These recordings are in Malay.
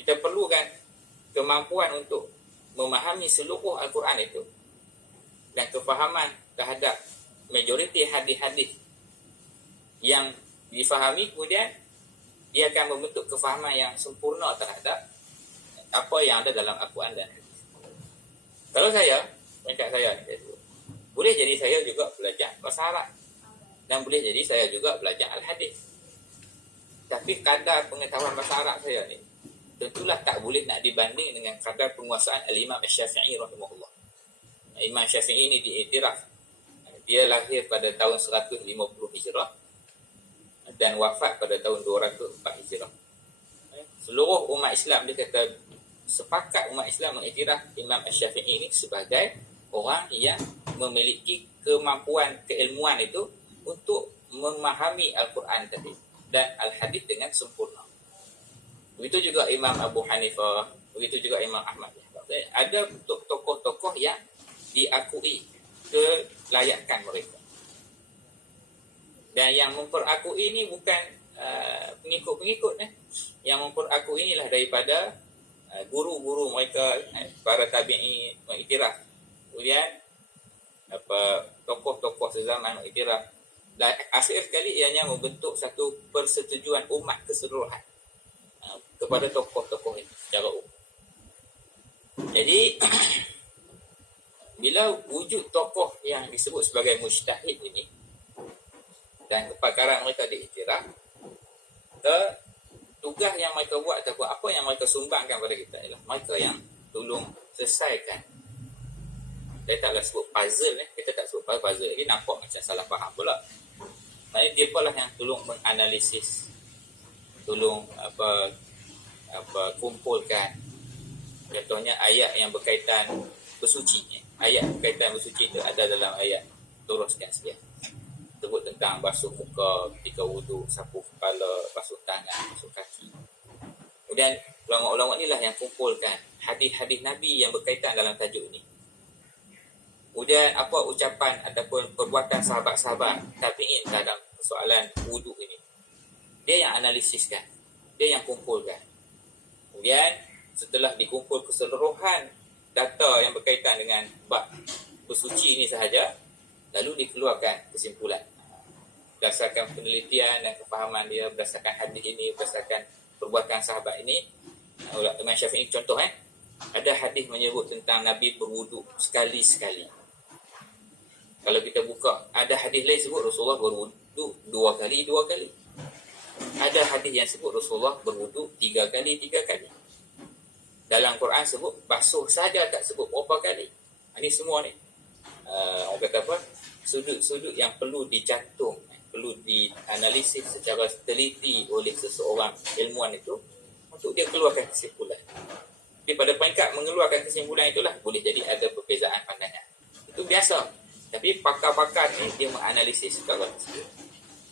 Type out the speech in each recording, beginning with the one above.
Kita perlukan kemampuan untuk memahami seluruh Al-Quran itu dan kefahaman terhadap majoriti hadis-hadis yang difahami, kemudian dia akan membentuk kefahaman yang sempurna terhadap apa yang ada dalam Al-Quran dan hadis. Kalau saya, peringkat saya, boleh jadi saya juga belajar bahasa Arab dan boleh jadi saya juga belajar Al-Hadis. Tapi kadar pengetahuan bahasa Arab saya ni tentulah tak boleh nak dibanding dengan kadar penguasaan Al-Imam Syafi'i rahimahullah. Imam Syafi'i ini diiktiraf dia lahir pada tahun 150 Hijrah dan wafat pada tahun 204 Hijrah. Seluruh umat Islam dia kata sepakat umat Islam mengiktiraf Imam Syafi'i ini sebagai orang yang memiliki kemampuan keilmuan itu untuk memahami Al-Quran tadi dan Al-Hadis dengan sempurna. Begitu juga Imam Abu Hanifah, begitu juga Imam Ahmad. Ada tokoh-tokoh yang diakui kelayakan mereka. Dan yang memperakui ini bukan pengikut-pengikut. Yang memperakui inilah daripada guru-guru mereka, para tabi'in mengiktiraf. Kemudian tokoh-tokoh sezaman mengiktiraf. Dan akhir sekali ianya membentuk satu persetujuan umat keseluruhan kepada tokoh-tokoh ini secara umum. Jadi bila wujud tokoh yang disebut sebagai mujtahid ini dan kepakaran mereka diiktiraf, tugas yang mereka buat ataupun apa yang mereka sumbangkan pada kita ialah mereka yang tolong selesaikan. Saya taklah sebut puzzle, kita tak sebut puzzle lagi, nampak macam salah faham pula. Maksudnya dia pula yang tolong menganalisis, tolong kumpulkan contohnya ayat yang berkaitan bersucinya. Ayat berkaitan bersuci itu ada dalam ayat teruskan sekian. Sebut tentang basuh muka ketika wudu, sapu kepala, basuh tangan, basuh kaki. Kemudian ulama-ulama inilah yang kumpulkan hadis-hadis Nabi yang berkaitan dalam tajuk ini. Kemudian apa ucapan ataupun perbuatan sahabat-sahabat tabi'in dalam persoalan wudu ini. Dia yang analisiskan, dia yang kumpulkan. Kemudian setelah dikumpul keseluruhan data yang berkaitan dengan bab bersuci ini sahaja, lalu dikeluarkan kesimpulan berdasarkan penelitian dan kefahaman dia, berdasarkan hadis ini, berdasarkan perbuatan sahabat ini. Imam Syafi'i contoh ada hadis menyebut tentang Nabi berwuduk sekali-sekali. Kalau kita buka, ada hadis lain sebut Rasulullah berwuduk 2 kali. Ada hadis yang sebut Rasulullah berwuduk 3 kali. Dalam Quran sebut basuh saja, tak sebut berapa kali. Ini semua ni orang kata apa, sudut-sudut yang perlu dicantum, perlu dianalisis secara teliti oleh seseorang ilmuwan itu untuk dia keluarkan kesimpulan. Jadi pada peringkat mengeluarkan kesimpulan itulah boleh jadi ada perbezaan pandangan. Itu biasa. Tapi pakar-pakar ni dia menganalisis secara tersebut.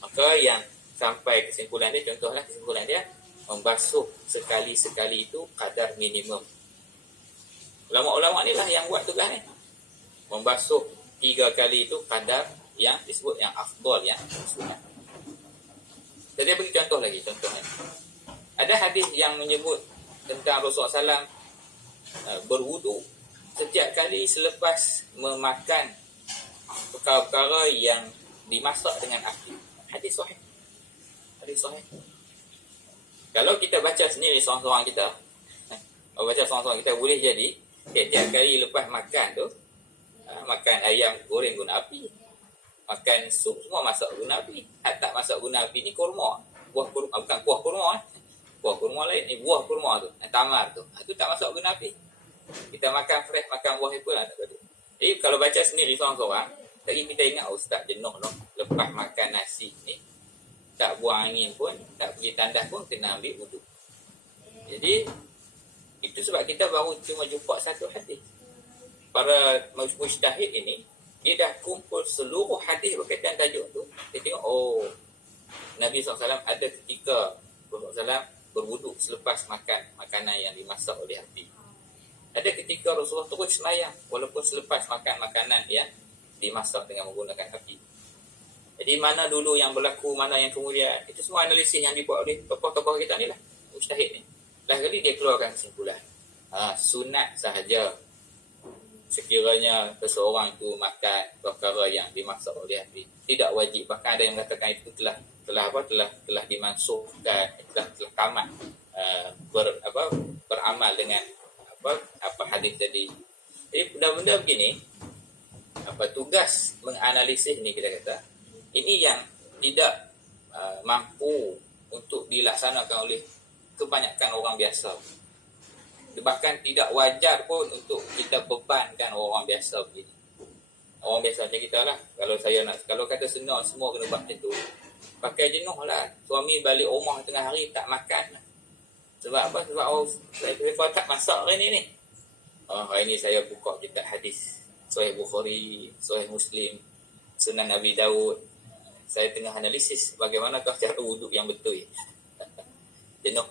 Maka yang sampai kesimpulan dia, contohlah kesimpulan dia, membasuh sekali-sekali itu kadar minimum. Ulama-ulama ni lah yang buat tugas ni. Membasuh 3 kali itu kadar yang disebut yang afdal, yang sunat. Jadi bagi contoh lagi, contohnya. Ada hadis yang menyebut tentang Rasulullah SAW berwudu setiap kali selepas memakan perkara-perkara yang dimasak dengan api. Hadis sahih. Kalau kita baca sendiri seorang-seorang kita, boleh jadi tiap kali lepas makan tu, makan ayam goreng guna api, makan sup semua masak guna api. Tak masak guna api ni kurma, buah kurma, bukan kuah kurma, buah kurma lain ni, buah kurma tu, tamar tu, itu tak masak guna api. Kita makan fresh, makan buah apa lah, tak ada. Jadi kalau baca sendiri seorang-seorang, lagi kita ingat ustaz jenuh noh, lepas makan nasi ni tak buang angin pun, tak pergi tandas pun kena ambil wudu. Jadi itu sebab kita baru cuma jumpa satu hadis. Para mujtahid ini dia dah kumpul seluruh hadis berkaitan tajuk tu. Dia tengok, Nabi SAW ada ketika Rasulullah SAW berwuduk selepas makan makanan yang dimasak oleh api. Ada ketika Rasulullah terus sembahyang walaupun selepas makan makanan yang dimasak dengan menggunakan api. Jadi mana dulu yang berlaku, mana yang kemudian, itu semua analisis yang dibuat oleh tokoh-tokoh kita ni lah, mujtahid ni. Last kali dia keluarkan kesimpulan. Sunat sahaja sekiranya seseorang itu makan perkara yang dimasak oleh Nabi. Tidak wajib. Bahkan ada yang mengatakan itu telah dimansuhkan, telah tamat beramal dengan apa hadis tadi. Jadi benda-benda begini, tugas menganalisis ni kita kata, ini yang tidak mampu untuk dilaksanakan oleh kebanyakan orang biasa. Bahkan tidak wajar pun untuk kita bebankan orang biasa begini. Orang biasa macam kita lah. Kalau kata semua kena buat macam tu, pakai jenuh lah. Suami balik rumah tengah hari tak makan. Sebab apa? Sebab saya tak masak hari ni. Hari ni saya buka kitab hadis, Sahih Bukhari, Sahih Muslim, Sunan Abi Daud. Saya tengah analisis bagaimanakah cara wuduk yang betul. Jenuh.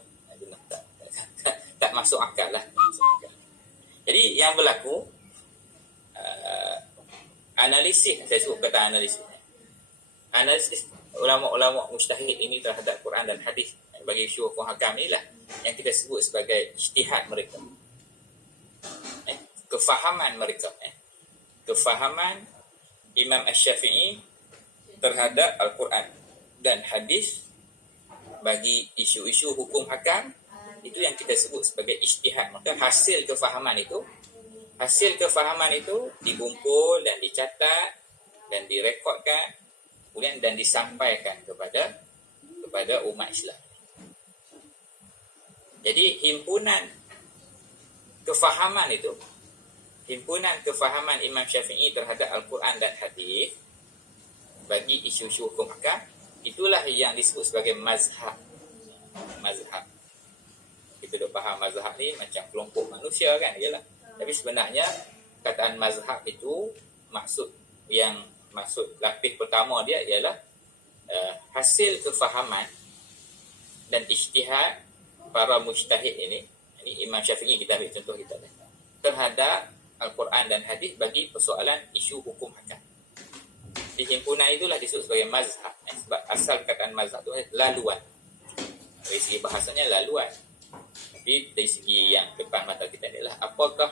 Tak masuk akal lah. Jadi yang berlaku, analisis, saya sebut kata analisis ulama-ulama mujtahid ini terhadap Quran dan hadis bagi isu hukum hakam inilah yang kita sebut sebagai ijtihad mereka. Kefahaman mereka. Kefahaman Imam Asy-Syafi'i terhadap Al-Quran dan hadis bagi isu-isu hukum hakam, itu yang kita sebut sebagai ijtihad. Maka hasil kefahaman itu dikumpul dan dicatat dan direkodkan, kemudian dan disampaikan kepada umat Islam. Jadi himpunan kefahaman Imam Syafi'i terhadap Al-Quran dan hadis bagi isu-isu hukum hakam, itulah yang disebut sebagai mazhab. Kita dah faham mazhab ni macam kelompok manusia kan, yalah. Tapi sebenarnya kataan mazhab itu maksud lapis pertama dia ialah hasil kefahaman dan ijtihad para mujtahid ini Imam Syafi'i kita ambil contoh kita terhadap Al-Quran dan hadis bagi persoalan isu hukum hakam. Di himpunan itulah disebut sebagai mazhab. Sebab asal kataan mazhab itu laluan. Dari segi bahasanya laluan. Tapi dari segi yang depan mata kita adalah apakah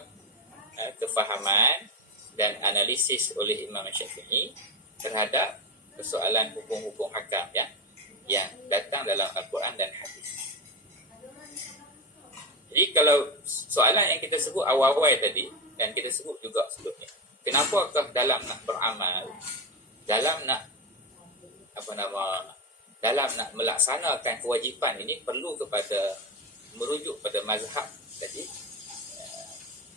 kefahaman dan analisis oleh Imam Syafi'i terhadap persoalan hukum-hukum hakam yang datang dalam Al-Quran dan hadis. Jadi kalau soalan yang kita sebut awal-awal tadi dan kita sebut juga sebelumnya, kenapakah dalam nak beramal, dalam nak melaksanakan kewajipan ini perlu kepada merujuk pada mazhab tadi.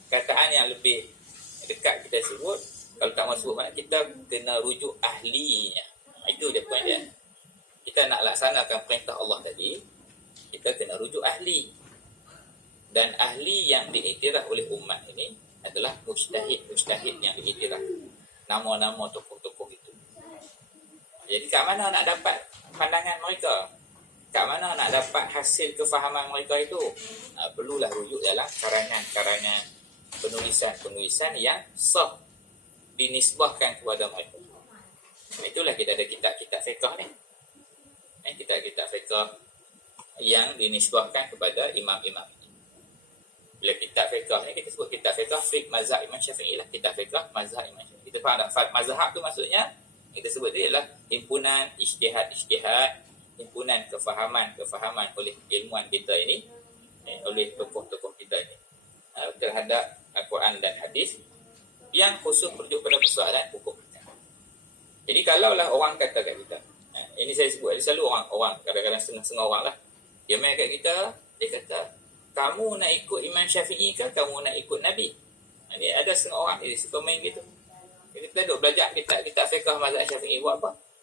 Kataan yang lebih dekat kita sebut, kalau tak mahu sebut maknanya kita kena rujuk ahlinya. Itu dia poin dia. Kita nak laksanakan perintah Allah tadi, kita kena rujuk ahli. Dan ahli yang diiktiraf oleh umat ini adalah mujtahid yang diiktiraf. Nama-nama tokoh-tokoh itu. Jadi kat mana nak dapat pandangan mereka? Kat mana nak dapat hasil kefahaman mereka itu? Perlulah rujuk dalam karangan-karangan, penulisan-penulisan yang sah dinisbahkan kepada mereka. Itulah kita ada kitab-kitab fiqh ni. Kitab-kitab fiqh yang dinisbahkan kepada imam-imam. Bila kitab fiqh ni kita sebut kitab fiqh mazhab Imam Syafi'i lah. Kitab fiqh mazhab Imam Syafi'i. Kita faham tak? Mazhab tu maksudnya kita sebut dia ialah himpunan ijtihad, himpunan kefahaman oleh ilmuwan kita ini, oleh tokoh-tokoh kita ini terhadap Al-Quran dan hadis yang khusus merujuk pada persoalan hukum hakam. Jadi kalaulah orang kata kat kita, ini saya sebut, ada selalu orang kadang-kadang setengah orang lah, dia main kat kita, dia kata, kamu nak ikut Imam Syafi'i ke kamu nak ikut Nabi? Ini ada setengah orang dia suka main gitu. Kita duduk belajar kitab fiqh mazhab Syafi'i buat apa?